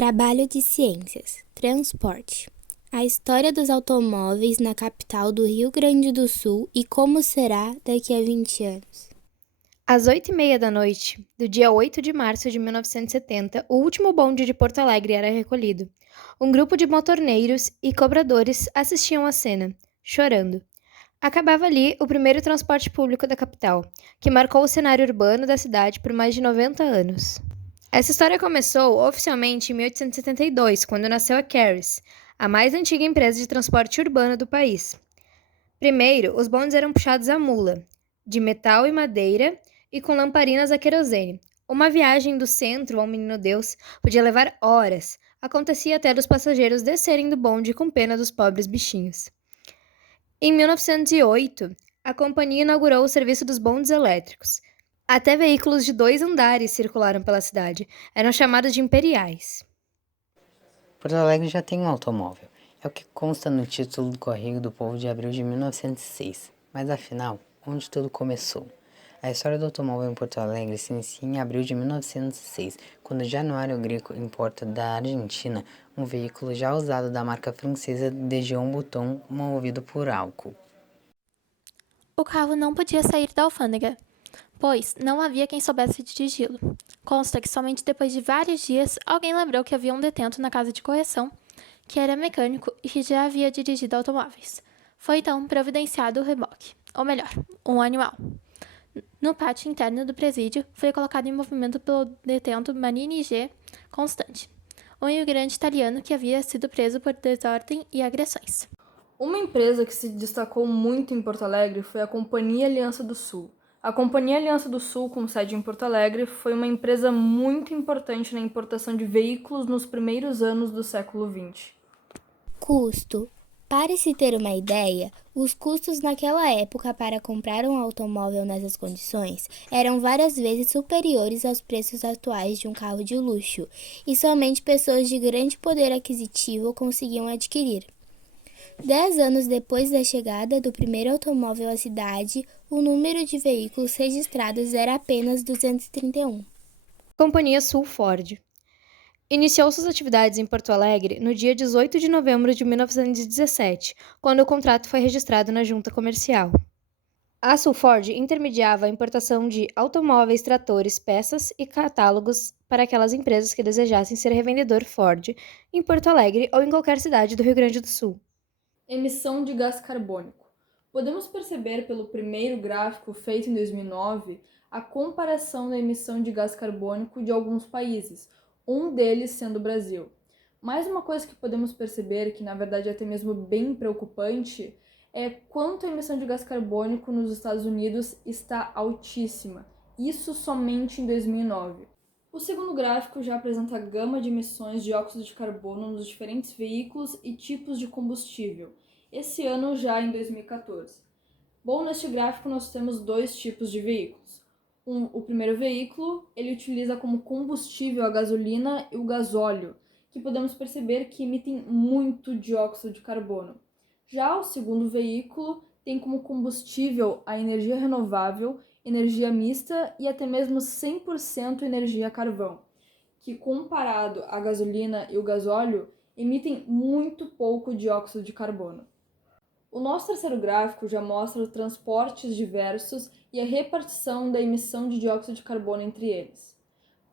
Trabalho de ciências, transporte. A história dos automóveis na capital do Rio Grande do Sul e como será daqui a 20 anos. Às 8h30 da noite, do dia 8 de março de 1970, o último bonde de Porto Alegre era recolhido. Um grupo de motorneiros e cobradores assistiam à cena, chorando. Acabava ali o primeiro transporte público da capital, que marcou o cenário urbano da cidade por mais de 90 anos. Essa história começou oficialmente em 1872, quando nasceu a Caris, a mais antiga empresa de transporte urbano do país. Primeiro, os bondes eram puxados à mula, de metal e madeira e com lamparinas a querosene. Uma viagem do centro ao Menino Deus podia levar horas. Acontecia até dos passageiros descerem do bonde com pena dos pobres bichinhos. Em 1908, a companhia inaugurou o serviço dos bondes elétricos. Até veículos de 2 andares circularam pela cidade. Eram chamados de imperiais. Porto Alegre já tem um automóvel. É o que consta no título do Correio do Povo de abril de 1906. Mas afinal, onde tudo começou? A história do automóvel em Porto Alegre se inicia em abril de 1906, quando Januário Greco importa da Argentina um veículo já usado da marca francesa de Jean Bouton, movido por álcool. O carro não podia sair da alfândega, pois não havia quem soubesse dirigi-lo. Consta que somente depois de vários dias alguém lembrou que havia um detento na casa de correção, que era mecânico e que já havia dirigido automóveis. Foi então providenciado o reboque, ou melhor, um animal. No pátio interno do presídio, foi colocado em movimento pelo detento Manini G. Constante, um imigrante italiano que havia sido preso por desordem e agressões. Uma empresa que se destacou muito em Porto Alegre foi a Companhia Aliança do Sul. A Companhia Aliança do Sul, com sede em Porto Alegre, foi uma empresa muito importante na importação de veículos nos primeiros anos do século XX. Custo. Para se ter uma ideia, os custos naquela época para comprar um automóvel nessas condições eram várias vezes superiores aos preços atuais de um carro de luxo, e somente pessoas de grande poder aquisitivo conseguiam adquirir. 10 anos depois da chegada do primeiro automóvel à cidade, o número de veículos registrados era apenas 231. Companhia Sul Ford. Iniciou suas atividades em Porto Alegre no dia 18 de novembro de 1917, quando o contrato foi registrado na Junta Comercial. A Sul Ford intermediava a importação de automóveis, tratores, peças e catálogos para aquelas empresas que desejassem ser revendedor Ford em Porto Alegre ou em qualquer cidade do Rio Grande do Sul. Emissão de gás carbônico. Podemos perceber pelo primeiro gráfico feito em 2009 a comparação da emissão de gás carbônico de alguns países, um deles sendo o Brasil. Mais uma coisa que podemos perceber, que na verdade é até mesmo bem preocupante, é quanto a emissão de gás carbônico nos Estados Unidos está altíssima, isso somente em 2009. O segundo gráfico já apresenta a gama de emissões de óxido de carbono nos diferentes veículos e tipos de combustível, esse ano já em 2014. Bom, neste gráfico nós temos dois tipos de veículos. O primeiro veículo, ele utiliza como combustível a gasolina e o gasóleo, que podemos perceber que emitem muito dióxido de carbono. Já o segundo veículo tem como combustível a energia renovável, energia mista e até mesmo 100% energia carvão, que comparado à gasolina e o gasóleo, emitem muito pouco dióxido de carbono. O nosso terceiro gráfico já mostra os transportes diversos e a repartição da emissão de dióxido de carbono entre eles.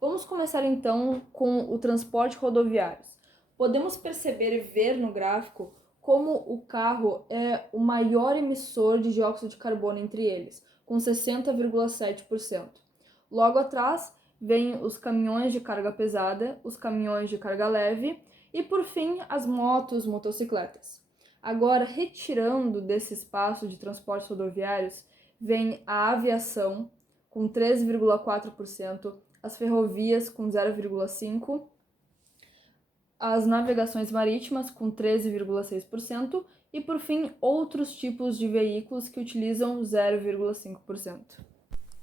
Vamos começar então com o transporte rodoviário. Podemos perceber e ver no gráfico como o carro é o maior emissor de dióxido de carbono entre eles, com 60,7%. Logo atrás vêm os caminhões de carga pesada, os caminhões de carga leve e, por fim, as motos, motocicletas. Agora, retirando desse espaço de transportes rodoviários, vem a aviação, com 13,4%, as ferrovias, com 0,5%, as navegações marítimas, com 13,6%, e, por fim, outros tipos de veículos que utilizam 0,5%.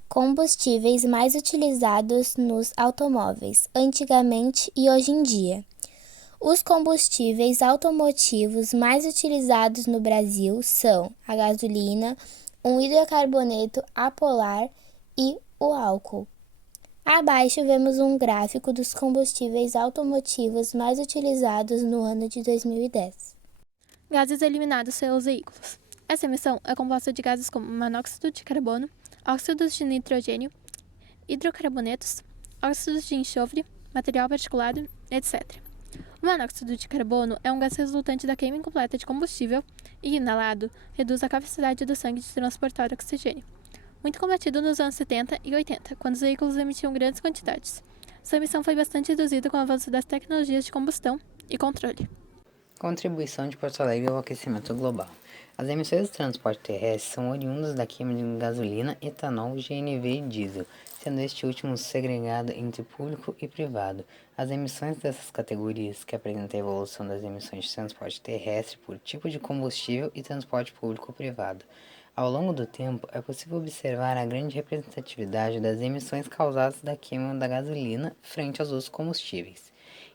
Combustíveis mais utilizados nos automóveis, antigamente e hoje em dia. Os combustíveis automotivos mais utilizados no Brasil são a gasolina, um hidrocarboneto apolar e o álcool. Abaixo vemos um gráfico dos combustíveis automotivos mais utilizados no ano de 2010. Gases eliminados pelos veículos. Essa emissão é composta de gases como monóxido de carbono, óxidos de nitrogênio, hidrocarbonetos, óxidos de enxofre, material particulado, etc. O monóxido de carbono é um gás resultante da queima incompleta de combustível e, inalado, reduz a capacidade do sangue de transportar oxigênio. Muito combatido nos anos 70 e 80, quando os veículos emitiam grandes quantidades. Sua emissão foi bastante reduzida com o avanço das tecnologias de combustão e controle. Contribuição de Porto Alegre ao aquecimento global. As emissões do transporte terrestre são oriundas da queima de gasolina, etanol, GNV e diesel, sendo este último segregado entre público e privado. As emissões dessas categorias, que apresentam a evolução das emissões de transporte terrestre por tipo de combustível e transporte público ou privado. Ao longo do tempo, é possível observar a grande representatividade das emissões causadas da queima da gasolina frente aos outros combustíveis.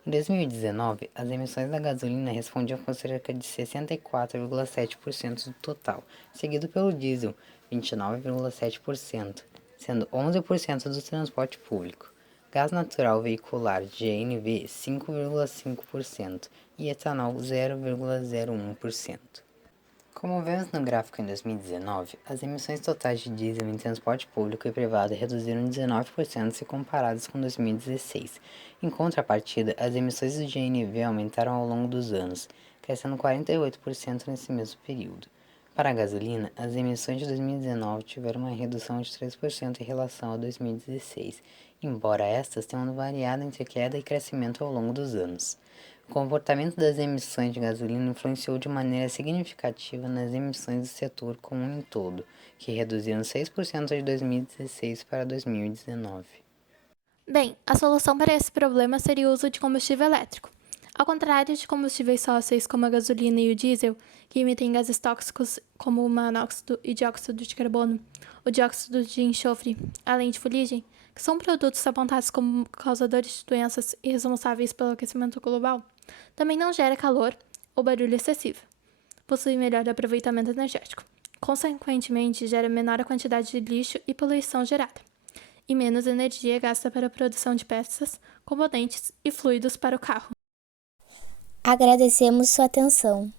Em 2019, as emissões da gasolina respondiam por cerca de 64,7% do total, seguido pelo diesel, 29,7%, sendo 11% do transporte público. Gás natural veicular, GNV, 5,5% e etanol, 0,01%. Como vemos no gráfico em 2019, as emissões totais de diesel em transporte público e privado reduziram 19% se comparadas com 2016. Em contrapartida, as emissões do GNV aumentaram ao longo dos anos, crescendo 48% nesse mesmo período. Para a gasolina, as emissões de 2019 tiveram uma redução de 3% em relação a 2016, embora estas tenham variado entre queda e crescimento ao longo dos anos. O comportamento das emissões de gasolina influenciou de maneira significativa nas emissões do setor como um todo, que reduziram 6% de 2016 para 2019. Bem, a solução para esse problema seria o uso de combustível elétrico. Ao contrário de combustíveis fósseis como a gasolina e o diesel, que emitem gases tóxicos como o monóxido e dióxido de carbono, o dióxido de enxofre, além de fuligem, que são produtos apontados como causadores de doenças e responsáveis pelo aquecimento global, também não gera calor ou barulho excessivo. Possui melhor aproveitamento energético. Consequentemente, gera menor a quantidade de lixo e poluição gerada, e menos energia gasta para a produção de peças, componentes e fluidos para o carro. Agradecemos sua atenção.